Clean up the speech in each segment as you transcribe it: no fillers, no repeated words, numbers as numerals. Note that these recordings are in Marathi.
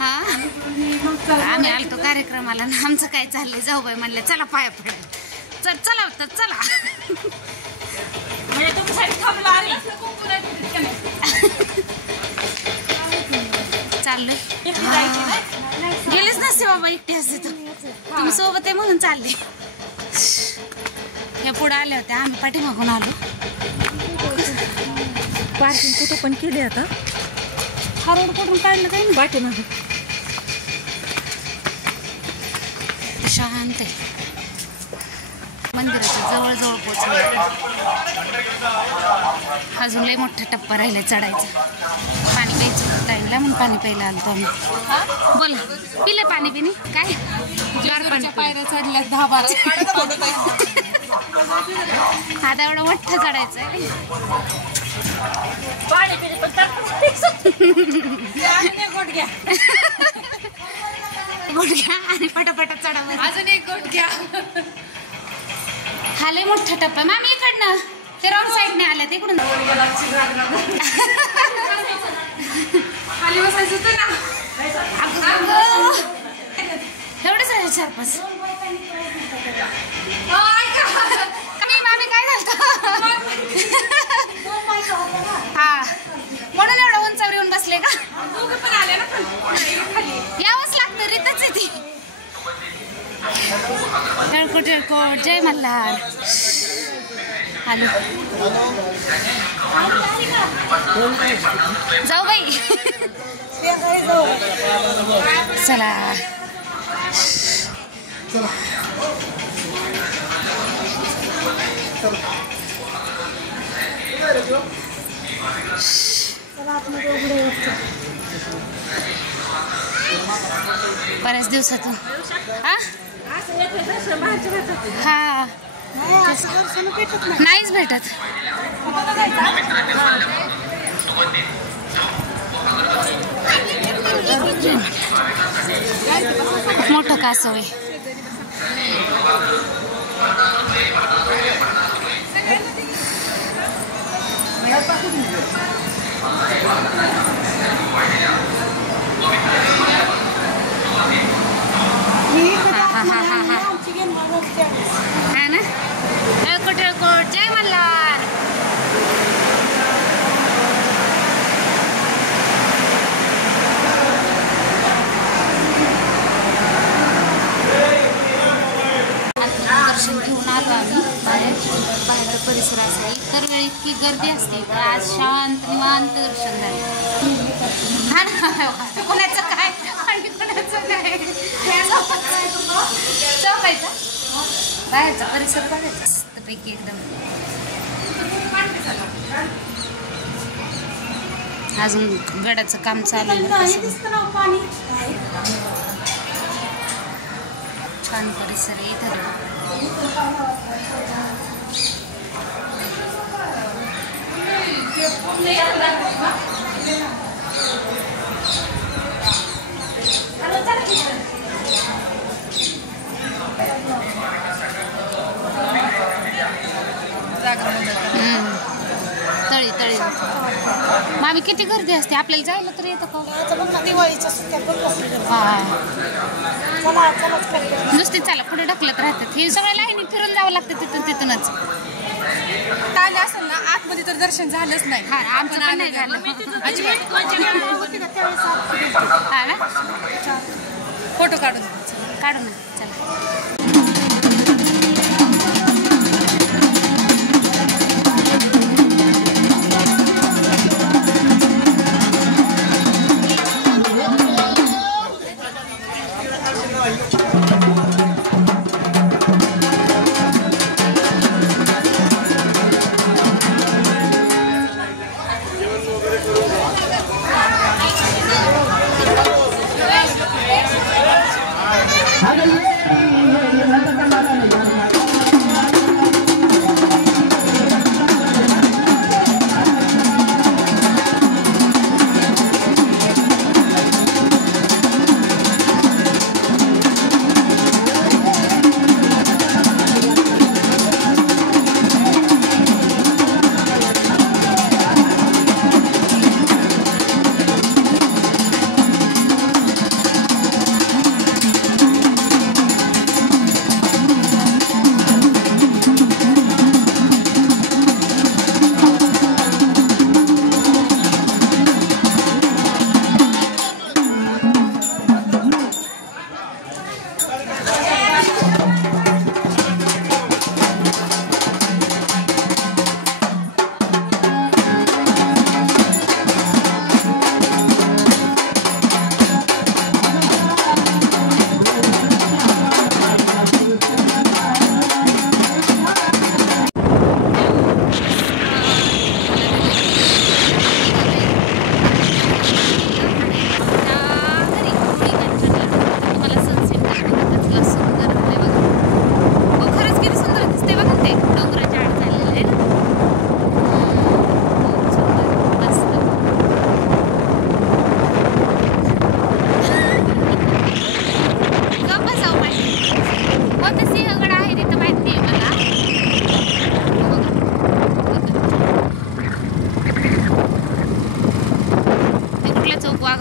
हा आम्ही आलतो कार्यक्रमाला ना आमचं काय चाललंय जाऊ बाई म्हणले चला पाया पडायला चला होता चला चाललंय गेलेच नसते बाबा एकटी असते तुम्ही सोबत आहे म्हणून चालले या पुढे आले होते आम्ही पाठीमागून आलो पार्किंग कुठं पण केली आता हा रोड कुठून काढलं काही नाही पाठीमागे शांत आहे मंदिराच्या जवळ पोचले अजून लई मोठा टप्पा राहिला चढायचा पाणी प्यायचं टाईमला म्हणून पाणी प्यायला आलो आम्ही बोल पिले पाणी पिणे काय गार पाणी पायऱ्या चढल्या 10-12 आता एवढं मोठं चढायचं आहे घ्या आणि पटापटा चढावं अजून एक गोट घ्या हा लय मोठा टप्पा मामी इकडनं ते रॉंग साईडने आल्या ते इकडून खाली बसायचं होतं ना एवढंच आहे 4-5 मामी काय झालं हा म्हणून एवढं उंचावर येऊन बसले का पण आले ना यावंच लागतं रीतच आहे ती टिळकोट जय मल्हार आलो जाऊ बाई चला बऱ्याच दिवसातून हा नाहीच भेटत मोठं कासव आहे हा ना टिळकोट जय मल्हार दर्शन घेऊन आलो आम्ही बाहेर परिसर असेल इतर वेळी इतकी गर्दी असते तर आज शांत निवांत दर्शन झालं हा ना कोणाचं काय आणि कोणाचं काय चौकायचा बाहेरचा परिसर बघायचा मस्तपैकी एकदम अजून गडाचं काम चालू आहे छान परिसर आहे इथं तळी तळी मामी किती गर्दी असते आपल्याला जायला तर येतं का नुसती चला पुढे ढकलत राहतात हे सगळ्या लाईनी फिरून जावं लागतं तिथूनच आले असेल ना आतमध्ये तर दर्शन झालंच नाही हा आमचं पण नाही झालं हा ना फोटो काढू ना चला Hallelujah.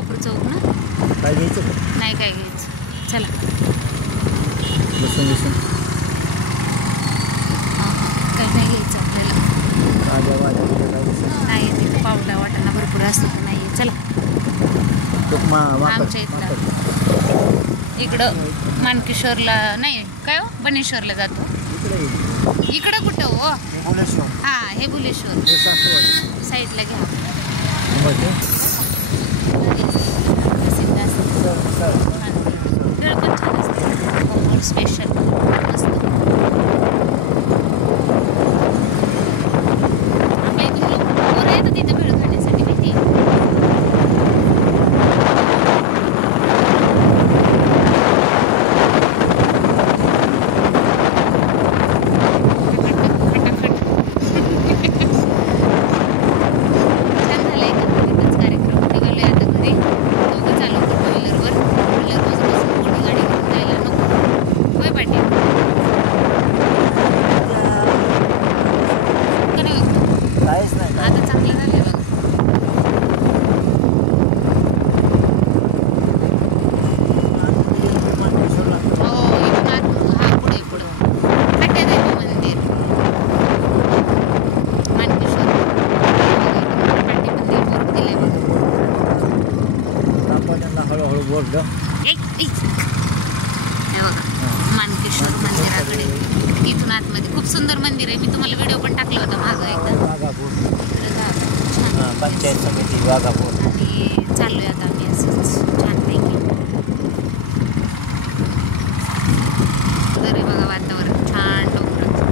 गांगापूर चौक ना. काय घ्यायचं का? नाही काय घ्यायचं. चला. बसून काही नाही घ्यायचं आपल्याला. नाही तिथे पावडा वाटाणा भरपूर असतात. नाही चला. आमच्या इथलं इकडं मानकेश्वरला नाही काय हो बनेश्वरला जातो. इकडं कुठं हो? हां हे बुलेश्वर साईडला घ्या. प्रसिद्ध असते भेळ पण छान असते. स्पेशल मस्त. आपल्या इथून लोक पोरं येतात तिथे भेळ खाण्यासाठी माहिती. आता चांगलं झालं बघा. हो इथून हा पुढे खड्ड्यात आहे तो मंदिर मानकेश्वर. पाठी मंदिर बोर्ड दिलंय बघा. हळूहळू बोर्ड हे बघा मानकेश्वर मंदिराकडे इथून आतमध्ये खूप सुंदर मंदिर आहे. मी तुम्हाला व्हिडिओ पण टाकला होता मागं एकदा. पंचायत समिती वाघापूर. आणि चाललोय आता आम्ही असंच छानपैकी. तर बघा वातावरण छान डोंगराचं.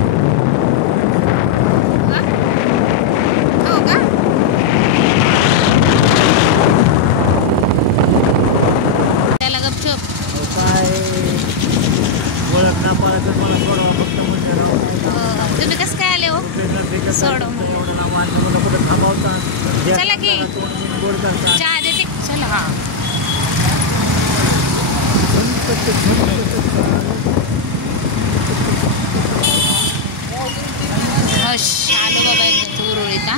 हो का? त्याला गपचूप काय ओळख ना मला तर मला सोडवा फक्त तुम्ही कसं काय आले हो? सोडव कुठं थांबवता. चला की चहा देते. चला. हा आलो बाबा एकदा उरुळीत.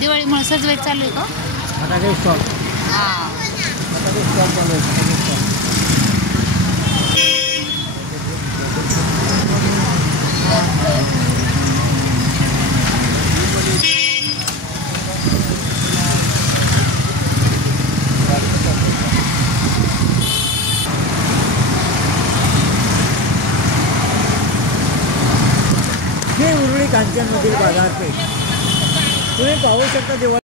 दिवाळीमुळे सजवायचं चालू आहे का? आता काही स्टॉल. हां चालू आहे. हे उरुळी कांचनमधील बाजारपेठ तुम्ही पाहू शकता.